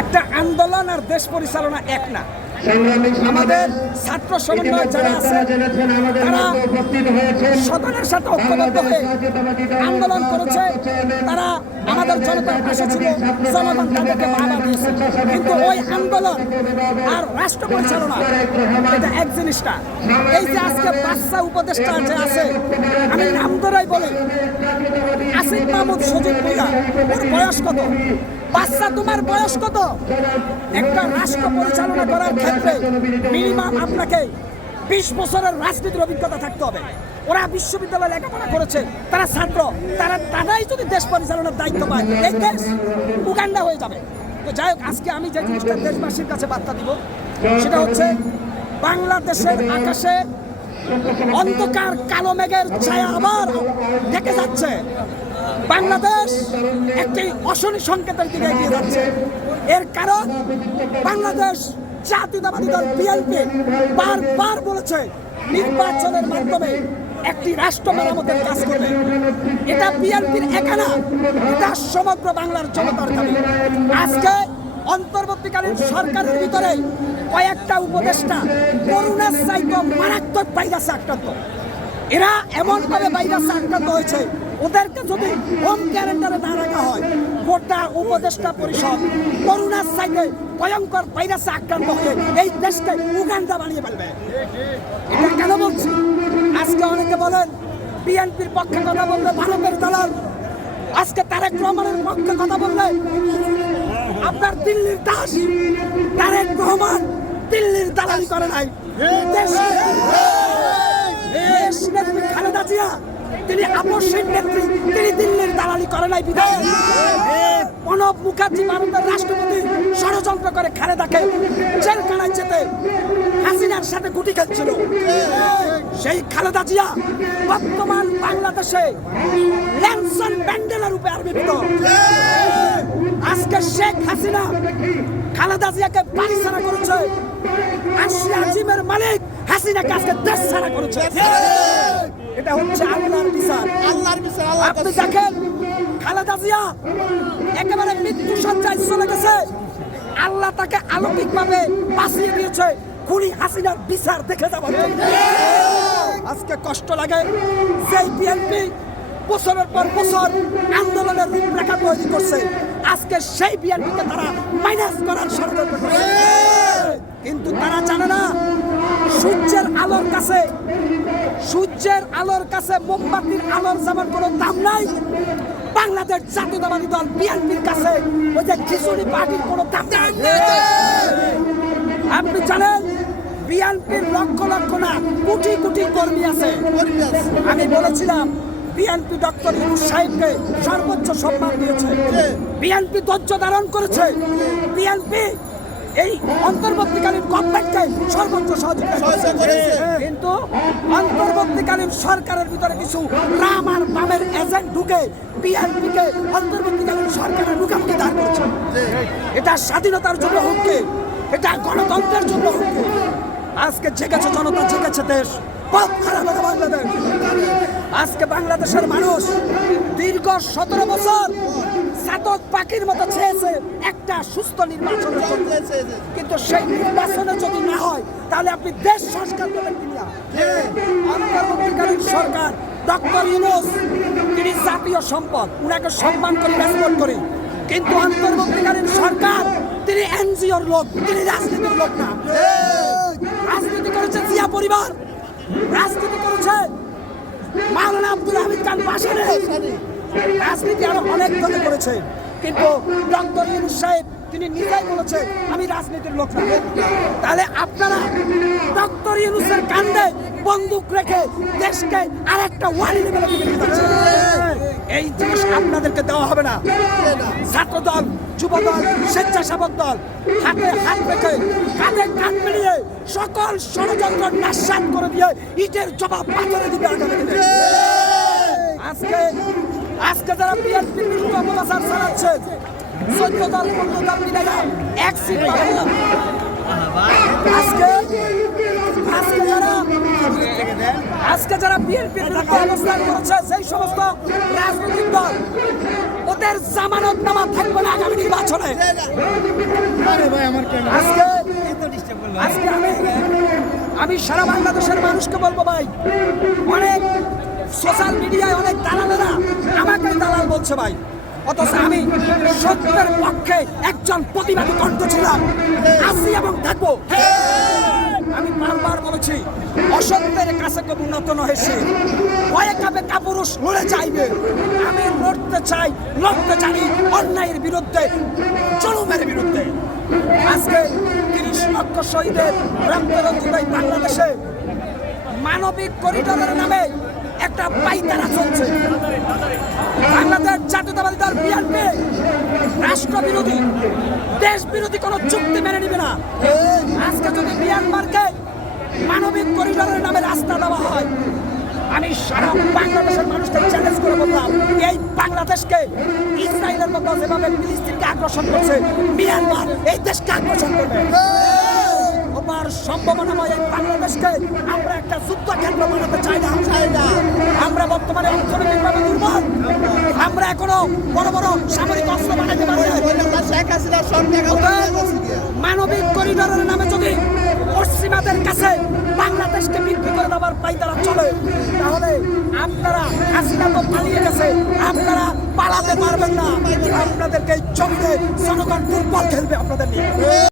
একটা আন্দোলন আর দেশ পরিচালনা এক না। আমাদের ছাত্র সমন্বয় যারা আছে তারা সদনের সাথে ঐক্যবদ্ধ হয়ে আন্দোলন করেছে। তারা আমাদের জনতার পাশে ছিল জনগণ তাদেরকে বাবা দিয়েছে। কিন্তু ওই আন্দোলন আর রাষ্ট্র পরিচালনা এটা এক জিনিসটা এই যে আজকে বাচ্চা উপদেষ্টা যে আছে আমি নাম ধরেই বলি আসিফ মাহমুদ সজিব ভুইয়া ওর বয়স কত? বাচ্চা তোমার বয়স কত? একটা রাষ্ট্র পরিচালনা করার ক্ষেত্রে মিনিমাম আপনাকে বিশ বছরের রাজনীতির অভিজ্ঞতা থাকতে হবে। ওরা বিশ্ববিদ্যালয়ে লেখাপড়া করেছে, তারা ছাত্র, তারা, তারাই যদি দেশ পরিচালনার দায়িত্ব পায়, এই দেশ উগান্ডা হয়ে যাবে। তো যাই হোক, আজকে আমি যে জিনিসটা দেশবাসীর কাছে বার্তা দিব, সেটা হচ্ছে বাংলাদেশের আকাশে অন্ধকার, কালো মেঘের ছায়া আবার দেখে যাচ্ছে। বাংলাদেশ একটি অশনি সংকেতের দিকে এগিয়ে যাচ্ছে। এর কারণ বাংলাদেশ জাতীয়তাবাদী দল বিএনপি বারবার বলেছে, নির্বাচনের মাধ্যমে একটি রাষ্ট্র মেরামতের কাজ করবে। এটা বিএনপির একা না, এটা সমগ্র বাংলার জনতার দাবি। আজকে অন্তর্বর্তীকালীন সরকারের ভিতরে কয়েকটা উপদেষ্টা করুণার চাইতে মারাত্মক ভাইরাসে আক্রান্ত। এরা এমনভাবে ভাইরাসে আক্রান্ত হয়েছে, ওদেরকে যদি হোম ক্যারেন্টারে না রাখা হয়, গোটা উপদেষ্টা পরিষদ করুণার চাইতে ভয়ঙ্কর ভাইরাসে আক্রান্ত হয়ে এই দেশকে উগান্ডা বানিয়ে ফেলবে। এটা কেন বলছি? আজকে অনেকে বলেন, বিএনপির পক্ষে কথা বললে ভারতের দালাল। আজকে তারেক রহমানের পক্ষে কথা বললে আপনার দিল্লির দাস। তারেক রহমান দিল্লির দালালি করে নাই। দেশ নেত্রী খালেদা জিয়া, তিনি আপসের নেত্রী, তিনি দিল্লির দালালি করে নাই বিধায় প্রণব মুখার্জি ভারতের রাষ্ট্রপতি, ষড়যন্ত্র করে খালেদাকে জেলখানায় যেতে হাসিনার সাথে গুটি খেলছিল সেই খালেদা জিয়া বর্তমান বাংলাদেশে ল্যানসন ব্যান্ডেলের রূপে আবির্ভূত। আজকে শেখ হাসিনা খালেদা জিয়াকে ছাড়া করেছে। আসিয়া আজিমের মালিক হাসিনাকে আজকে দেশ ছাড়া করেছে এটা হচ্ছে আল্লাহর বিচার। আল্লাহর বিচার আপনি। দেখেন খালেদা জিয়া একেবারে মৃত্যু সজ্জায় চলে গেছে। আল্লাহ তাকে আলৌকিকভাবে বাঁচিয়ে দিয়েছে। খুনি হাসিনার বিচার দেখে যাবার। আজকে কষ্ট লাগে। সেই বিএনপি বছরের পর বছর আন্দোলনের রূপরেখা তৈরি করছে আজকে সেই বিএনপিকে তারা মাইনাস করার ষড়যন্ত্র কিন্তু তারা জানে না সূর্যের আলোর কাছে সূর্যের আলোর কাছে মোমবাতির আলোর যেমন কোনো দাম নাই। বাংলাদেশ জাতীয়তাবাদী দল বিএনপির কাছে ওই যে খিচুড়ি পার্টির কোনো দাম নাই। আপনি জানেন বিএনপির লক্ষ লক্ষ না কোটি কোটি কর্মী আছে। আমি বলেছিলাম বিএনপি ডক্টর ইউনুস সাহেবকে সর্বোচ্চ সম্মান দিয়েছে। বিএনপি ধৈর্য ধারণ করেছে। বিএনপি এই অন্তর্বর্তীকালীন গভর্নমেন্টকে সর্বোচ্চ সহযোগিতা করেছে। কিন্তু অন্তর্বর্তীকালীন সরকারের ভিতরে কিছু রাম আর বামের এজেন্ট ঢুকে বিএনপিকে অন্তর্বর্তীকালীন সরকারের মুখোমুখি দাঁড় করছে। এটা স্বাধীনতার জন্য হুমকি এটা গণতন্ত্রের জন্য হুমকি আজকে জেগেছে জনতা জেগেছে দেশ। পথ খারাপ হবে বাংলাদেশ। আজকে বাংলাদেশের মানুষ দীর্ঘ সতেরো বছর সাতক পাখির মতো চেয়েছে একটা সুস্থ নির্বাচনের জন্য কিন্তু সেই নির্বাচনে যদি না হয় তাহলে আপনি দেশ সংস্কার করবেন কিনা অন্তর্বর্তীকালীন সরকার ডক্টর ইউনুস তিনি জাতীয় সম্পদ উনাকে সম্মান করি রেসপেক্ট করি। কিন্তু অন্তর্বর্তীকালীন সরকার তিনি এনজিওর লোক তিনি রাজনীতির লোক না। রাজনীতি করেছে জিয়া পরিবার। রাজনীতি করেছে। মাওলানা আব্দুল হামিদ খান বাসারে রাজনীতি আরও অনেক দলে করেছে। কিন্তু ডক্টর ইউনুস সাহেব তিনি নিজেই বলেছেন, আমি রাজনীতির লোক না। তাহলে আপনারা ডক্টর ইউনুসের কান্দে বন্দুক রেখে দেশকে আরেকটা ওয়ানি লেভেলে এই জিনিস আপনাদেরকে দেওয়া হবে না। ছাত্র দল যুব দল স্বেচ্ছাসেবক দল, হাতে হাত রেখে কাঁধে কাঁধ মিলিয়ে সকল ষড়যন্ত্র নাশাত করে দিয়ে ইটের জবাব পাথরে দিবে আজকে আজকে যারা বিএনপির বিরুদ্ধে অপপ্রচার চালাচ্ছে আজকে আজকে যারা বিএনপির বিরুদ্ধে অবস্থান করেছে, সেই সমস্ত রাজনৈতিক দল, ওদের জামানত নামা থাকবে না আগামী নির্বাচনে। আমি আমি সারা বাংলাদেশের মানুষকে বলব ভাই, অনেক সোশ্যাল মিডিয়ায় অনেক দালালেরা আমাকে দালাল বলছে ভাই। অথচ আমি সত্যের পক্ষে একজন প্রতিবাদী কণ্ঠ ছিলাম। আছি এবং থাকব। আমি বারবার বলেছি, অসত্যের কাছে কবু নত নহে সে। ভয়ে কাপে কাপুরুষ লড়ে চাইবে আমি লড়তে চাই, লড়তে জানি অন্যায়ের বিরুদ্ধে, জুলুমের বিরুদ্ধে। আজকে তিরিশ লক্ষ শহীদের রক্তের বাংলাদেশে মানবিক করিডোরের নামে একটা পাইতারা চলছে। বাংলাদেশ জাতীয়তাবাদী দল বিএনপি রাষ্ট্র বিরোধী দেশ বিরোধী কোনো চুক্তি মেনে নিবে না। আজকে যদি মিয়ানমারকে মানবিক করিডোরের নামে রাস্তা দেওয়া হয় আমি সারা বাংলাদেশের মানুষকে চ্যালেঞ্জ করে বললাম এই বাংলাদেশকে ইসরায়েলের মতো যেভাবে ফিলিস্তিনকে আকর্ষণ করছে মিয়ানমার এই দেশকে আকর্ষণ করবে। ওপার সম্ভাবনাময় এই বাংলাদেশকে। আমরা একটা যুদ্ধ কেন্দ্র বানাতে আমরা বর্তমানে অর্থনৈতিকভাবে দুর্বল। আমরা এখনও বড় বড় সামরিক অস্ত্র বানাতে পারি মানবিক করিডোরের নামে যদি পশ্চিমাদের কাছে বাংলাদেশকে বিক্রি করে দেওয়ার পাইতারা চলে, তাহলে আপনারা হাসিনা তো পালিয়ে গেছে, আপনারা পালাতে পারবেন না। আপনাদেরকে এই জমিতে জনগণ ফুটবল খেলবে আপনাদের নিয়ে।